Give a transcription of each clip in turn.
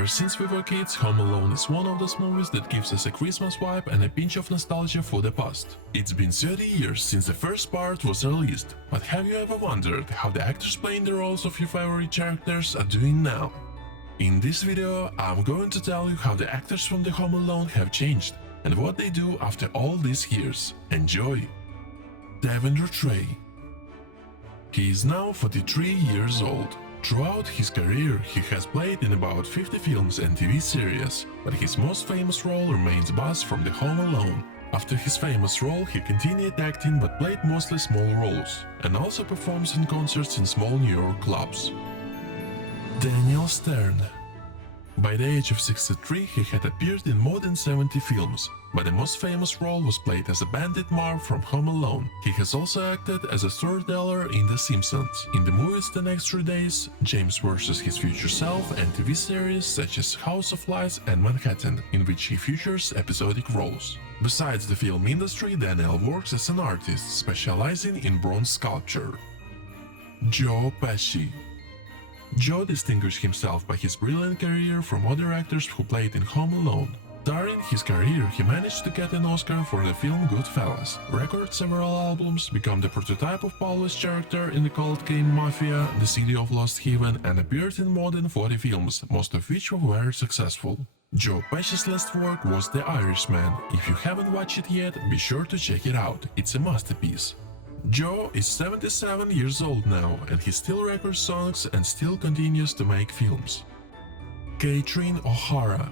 Ever since we were kids, Home Alone is one of those movies that gives us a Christmas vibe and a pinch of nostalgia for the past. It's been 30 years since the first part was released, but have you ever wondered how the actors playing the roles of your favorite characters are doing now? In this video, I'm going to tell you how the actors from the Home Alone have changed and what they do after all these years. Enjoy! Devin Ratray. He is now 43 years old. Throughout his career, he has played in about 50 films and TV series, but his most famous role remains Buzz from the Home Alone. After his famous role, he continued acting but played mostly small roles, and also performs in concerts in small New York clubs. Daniel Stern. By the age of 63, he had appeared in more than 70 films, but the most famous role was played as a bandit Marv from Home Alone. He has also acted as a storyteller in The Simpsons, in the movies The Next 3 Days, James vs. His Future Self, and TV series such as House of Lies and Manhattan, in which he features episodic roles. Besides the film industry, Daniel works as an artist, specializing in bronze sculpture. Joe Pesci. Joe distinguished himself by his brilliant career from other actors who played in Home Alone. During his career, he managed to get an Oscar for the film Goodfellas, record several albums, become the prototype of Paulo's character in the cult game Mafia, The City of Lost Heaven, and appeared in more than 40 films, most of which were very successful. Joe Pesci's last work was The Irishman. If you haven't watched it yet, be sure to check it out, it's a masterpiece. Joe is 77 years old now, and he still records songs and still continues to make films. Catherine O'Hara.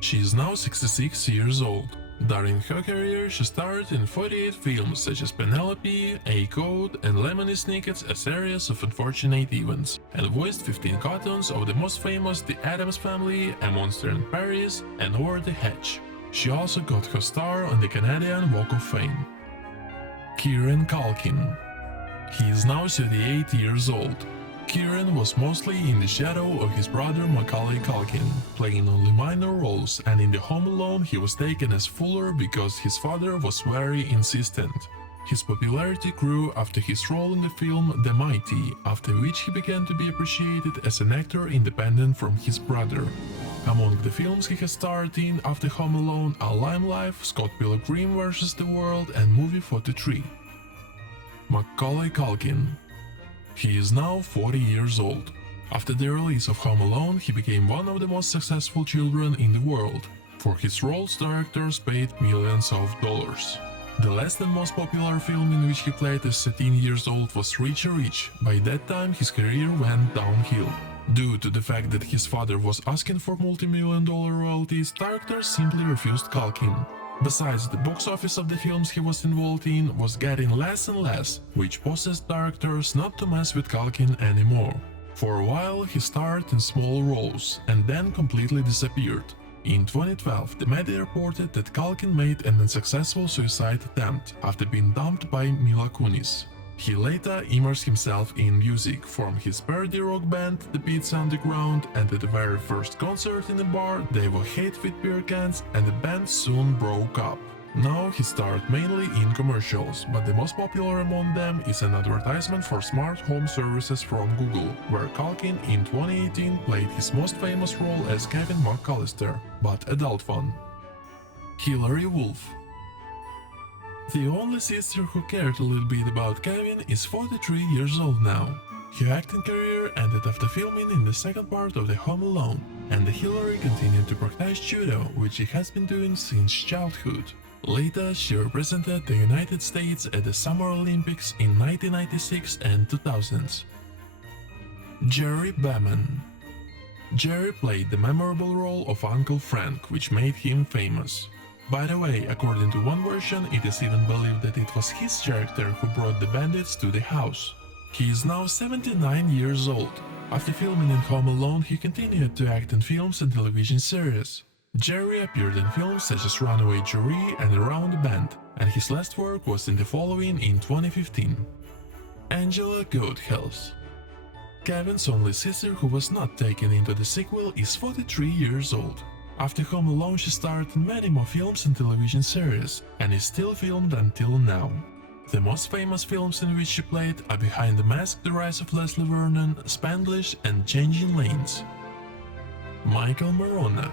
She is now 66 years old. During her career, she starred in 48 films such as Penelope, A Code, and Lemony Snicket's A Series of Unfortunate Events, and voiced 15 cartoons of the most famous The Addams Family, A Monster in Paris, and Over the Hedge. She also got her star on the Canadian Walk of Fame. Kieran Culkin. He is now 38 years old. Kieran was mostly in the shadow of his brother Macaulay Culkin, playing only minor roles, and in the Home Alone he was taken as Fuller because his father was very insistent. His popularity grew after his role in the film The Mighty, after which he began to be appreciated as an actor independent from his brother. Among the films he has starred in after Home Alone are Lime Life, Scott Pilgrim vs. the World, and Movie 43. Macaulay Culkin. He is now 40 years old. After the release of Home Alone, he became one of the most successful children in the world. For his roles, directors paid millions of dollars. The last and most popular film in which he played as 13 years old was Richie Rich. By that time, his career went downhill. Due to the fact that his father was asking for multi-million-dollar royalties, directors simply refused Culkin. Besides, the box office of the films he was involved in was getting less and less, which possessed directors not to mess with Culkin anymore. For a while, he starred in small roles, and then completely disappeared. In 2012, the media reported that Culkin made an unsuccessful suicide attempt after being dumped by Mila Kunis. He later immersed himself in music, from his parody rock band The Pizza Underground, and at the very first concert in a bar they were hit with beer cans and the band soon broke up. Now he starred mainly in commercials, but the most popular among them is an advertisement for smart home services from Google, where Culkin in 2018 played his most famous role as Kevin McAllister, but adult one. Hilary Wolf. The only sister who cared a little bit about Kevin is 43 years old now. Her acting career ended after filming in the second part of the Home Alone, and Hilary continued to practice judo, which she has been doing since childhood. Later, she represented the United States at the Summer Olympics in 1996 and 2000s. Gerry Bamman. Gerry played the memorable role of Uncle Frank, which made him famous. By the way, according to one version, it is even believed that it was his character who brought the bandits to the house. He is now 79 years old. After filming in Home Alone, he continued to act in films and television series. Gerry appeared in films such as Runaway Jury and Around the Bend, and his last work was in The Following in 2015. Angela Goethals. Kevin's only sister who was not taken into the sequel is 43 years old. After Home Alone, she starred in many more films and television series, and is still filmed until now. The most famous films in which she played are Behind the Mask, The Rise of Leslie Vernon, Spanglish, and Changing Lanes. Michael Maronna.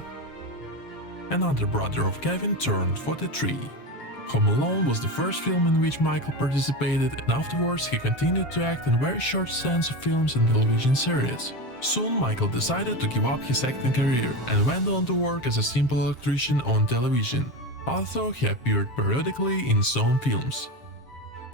Another brother of Kevin turned 43. Home Alone was the first film in which Michael participated, and afterwards he continued to act in very short stints of films and television series. Soon Michael decided to give up his acting career and went on to work as a simple electrician on television, although he appeared periodically in some films.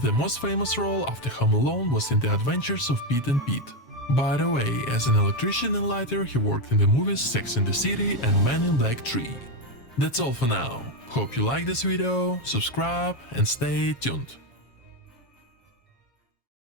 The most famous role after Home Alone was in The Adventures of Pete and Pete. By the way, as an electrician and lighter, he worked in the movies Sex and the City and Men in Black 3. That's all for now. Hope you like this video, subscribe and stay tuned.